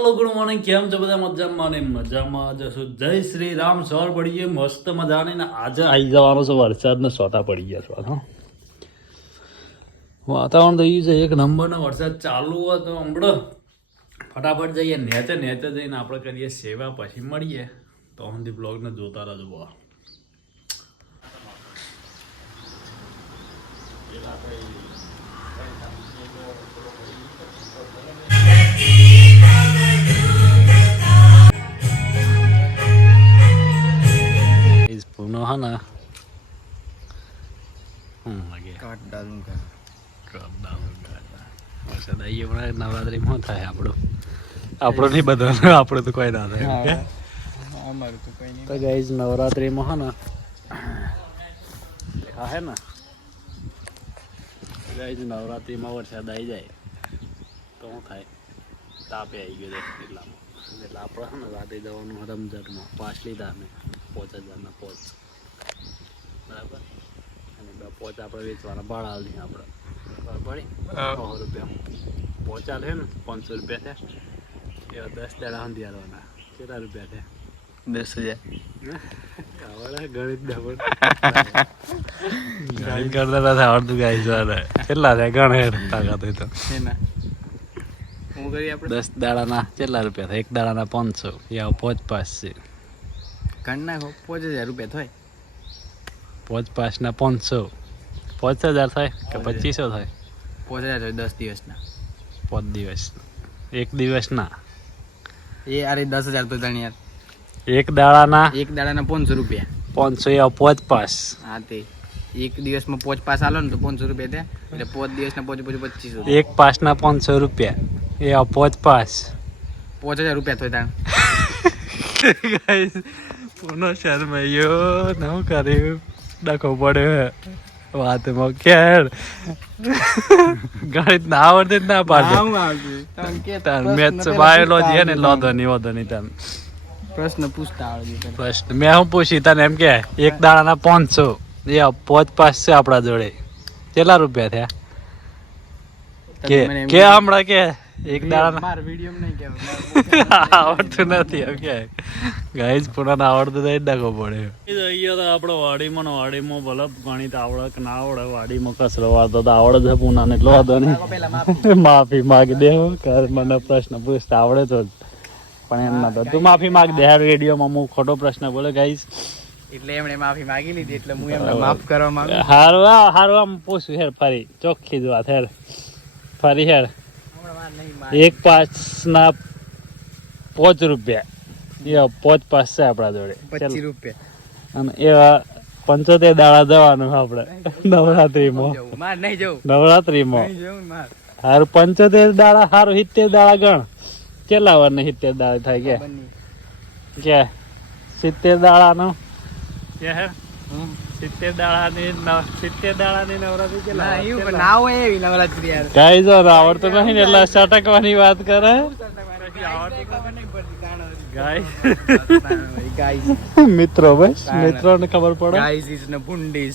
Hello good morning, કેમ છો બધા? મજામાં ને મજામાં જશો. જય શ્રી રામ. સવાર પડી ગઈ મસ્ત મજાની ને આજે આવી જવાનો છે વરસાદ ને સોટા પડી ગયા છો. હા, વાતાવરણ થઈ ગયું છે એક નંબરનો. વરસાદ ચાલુ હોય તો હમણાં ફટાફટ જઈએ નેચે જઈને આપણે કરીએ સેવા, પછી મળીએ. તો સુધી બ્લોગને જોતા રહેજો. બવા પૂનો હા ને કાટ ડાલूंगा વરસાદ આવી ગયો. નવરાત્રીમાં થાય આપણો નહીં બધાનો, આપણે તો કોઈ ના થાય. અમારું તો કોઈ નહીં. તો ગાઈઝ નવરાત્રીમાં હા ને હે ને ગાઈઝ નવરાત્રીમાં વરસાદ આવી જાય તો શું થાય? તાપે આવી ગયો એટલામાં. એટલે આપણે છે ને રાતે જવાનું રમઝટમાં પાસ લીધા અમે 5000ના 5 બરાબર. અને 5 આપણે વેચવાના ભાડા આલી આપણે બરાબર પડી 100 રૂપિયા 5 આલે ને 500 રૂપિયા છે. એવા 10 દાડા સુધી આલવાના. કેટલા રૂપિયા છે? 10,000. ગણિત કરતા નથી આવડતું ગાઈસ. કેટલા છે ગણે તાકાત હોય તો. હું કરી આપણે 10 દાડાના કેટલા રૂપિયા થાય? 1 દાડાના 500 યા 5 5 છે. ગણ નાખો 5,000 રૂપિયા થાય. 5 5 ના 500 5000 થાય કે 2500 થાય? 5,000 થાય 10 દિવસના. 5 દિવસ 1 દિવસના એ અરે 10,000 તો જાણી યાર. 1 દાડાના 1 દાડાના 500 રૂપિયા. 500 યા 5 5. હા તે એક દિવસમાં 5 પાસ આલો ને તો 500 રૂપિયા થાય. એટલે 5 દિવસના 5 2500. 1 5 ના 500 રૂપિયા યા 5 5 5,000 રૂપિયા થાય તાણ. ગાઈસ પુનો શર્માયો ન કર્યું ડખો પડ્યો વાતમાં. ક્યાં ગણિત ના આવડે જ ના પાડે. હું આવતું તમ કે મેથ્સ બાયોલોજી હે ને લોધો નહીં તને પ્રશ્ન પૂછતા આવડે. પ્રશ્ન મેં હું પૂછી તને એમ કે 1 દાડાના 500 એ 5 5 છે આપણા જોડે. કેટલા રૂપિયા થયા કે હમણાં કે 1 દાડાના? માર વિડિયો નહીં કેવું આવડતું નથી એમ કે ગાઈસ. પુરાને આવડતું તો ડખો પડે. અહીંયા તો આપણો વાડીમાં ભલે ગણિત આવડે કે ના આવડે, વાડીમાં કચરો વાળતો તો આવડે છે પુનાને. એટલો વાંધો નહીં. માફી માગી દે. મને પ્રશ્ન પૂછતા આવડે તો પણ એમ ના તું માફી માગ દે. રેડિયોમાં હું ખોટો પ્રશ્ન બોલે ગાઈસ એટલે એમણે માફી માંગી લીધી એટલે હું એમને માફ કરવા માંગુ. હારું આમ પૂછું હેર ફરી ચોખ્ખી જ વાત હેર ફરી હેર 1 5 ના 5 રૂપિયા એ 5 5 છે આપણા જોડે 25 રૂપિયા. અને એવા 75 દાડા જવાનું આપણે નવરાત્રીમાં. માર નહીં જવું નવરાત્રીમાં નહીં જવું માર. હારું 75 દાડા હારું 70 દાડા ગણ. કેટલા વાર ને 70 દાડા થાય કે 70 દાડાનું કે હે 70 દાડાની નવરાત્રી કેટલા? ના એવું ના હોય એવી નવરાત્રી યાર. ગાઈસ આવડતું નહીં ને એટલે સટકવાની વાત કરે. ગાઈસ મિત્રો બસ મિત્રોને ખબર પડે. ગાઈસ ઇઝ ન પુંડીસ.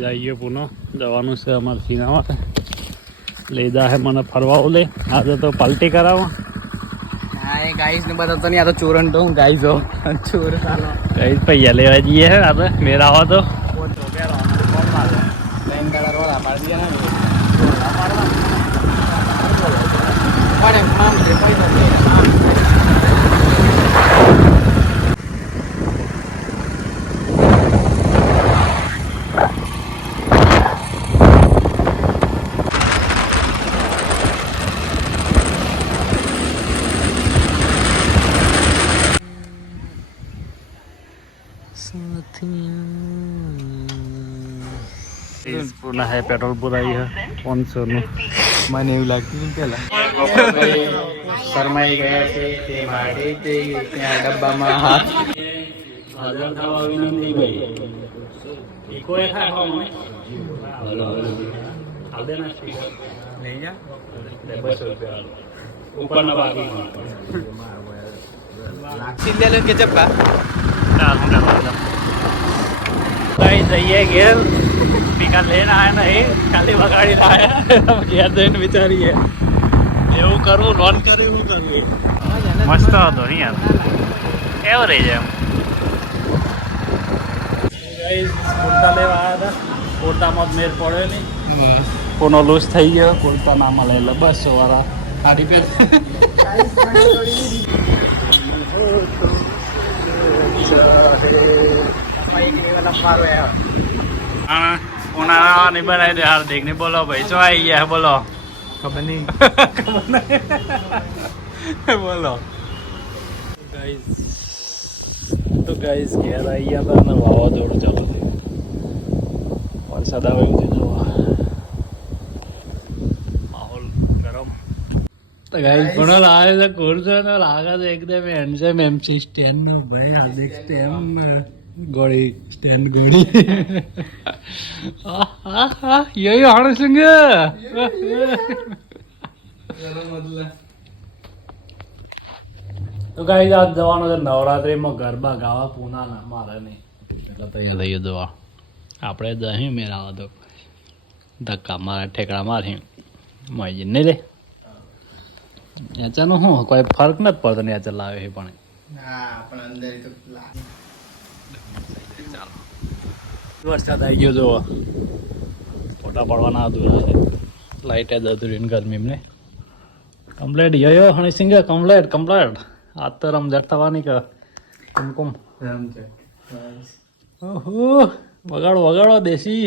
જઈએ પુનો જવાનું છે અમારે સિનેમા. લઈ જા મને ફરવા લે. આજે તો પાર્ટી કરાવવા. હા એ ગાઈસ ને બધા તો નહીં. આ તો ચોરન તો હું ગાઈસ હો ચોર ચાલો ગાઈસ પૈયા લેવા જઈએ હે આપણે. મેરા આવા તો પૂર્ણ है पेट्रोल पुराई है 500 નું. મને એવું લાગતું હતું પેલા શરમાઈ ગયા છે તે માટે તે ત્યાં ડબ્બામાં હાથ હાજર થવા વિનંતી ભાઈ. કોઈ ખાવા મને હલો હાલ દેના લઈ જા 200 રૂપિયા ઉપરના બાકી સિંધેલો કે ચપ્પા ચાલ કઈ જઈએ ઘેર ટીકા લઈને આવ્યા નહીં ખાલી વગાડી લાયા ઘેર જઈને વિચારીએ એવું કરવું નોન કરવું એવું કરવું મસ્ત હતો અહીંયા એવો રહી જાય એમ કુર્તા લેવા આવ્યા હતા કુર્તામાં મેર પડ્યો નહીં કોનો લૂઝ થઈ ગયો કુર્તા નામાં લઈ લે બસ વાળા કાઢી પેર ઉનાળા નહીં બનાવી દે હાર્દિક ને બોલો ભાઈ ચો આવી ગયા બોલો ખબર નહીં બોલો તો ગાઈસ ઘેર આવી ગયા હતા અને વાવાઝોડું ચાલુ થયું વરસાદ આવે એવું થયું માહોલ ગરમ તો ગાઈસ પણ લાગે છે ખુરશો ને લાગે છે એકદમ હેન્ડસમ એમસી સ્ટેન્ડ નો ભાઈ હાર્દિક સ્ટેન્ડ ગોળી સ્ટેન્ડ ગોળી યયો હાણ સંગ તો ગાઈસ આજ જવાનું છે નવરાત્રીમાં ગરબા ગાવા પૂનાના મારે નહીં એટલે તૈયાર થઈ જવા આપણે જઅહીં મેળાવા તો ધક્કા મારે ઠેકડા મારી મળી નહીં રે યાચાનું શું કોઈ ફરક નથી પડતો ને યાચા લાવે છે પણ વરસાદ આવી ગયો જો ફોટા પડવાના અધૂરા છે લાઈટ જ અધૂરી ગરમી એમને કમ્પ્લેટ યો હણી સિંગ કમ્પ્લેટ કમ્પ્લેટ આ તો રમઝટ થવાની કે કુમકુમ ઓહો વગાડો વગાડો દેશી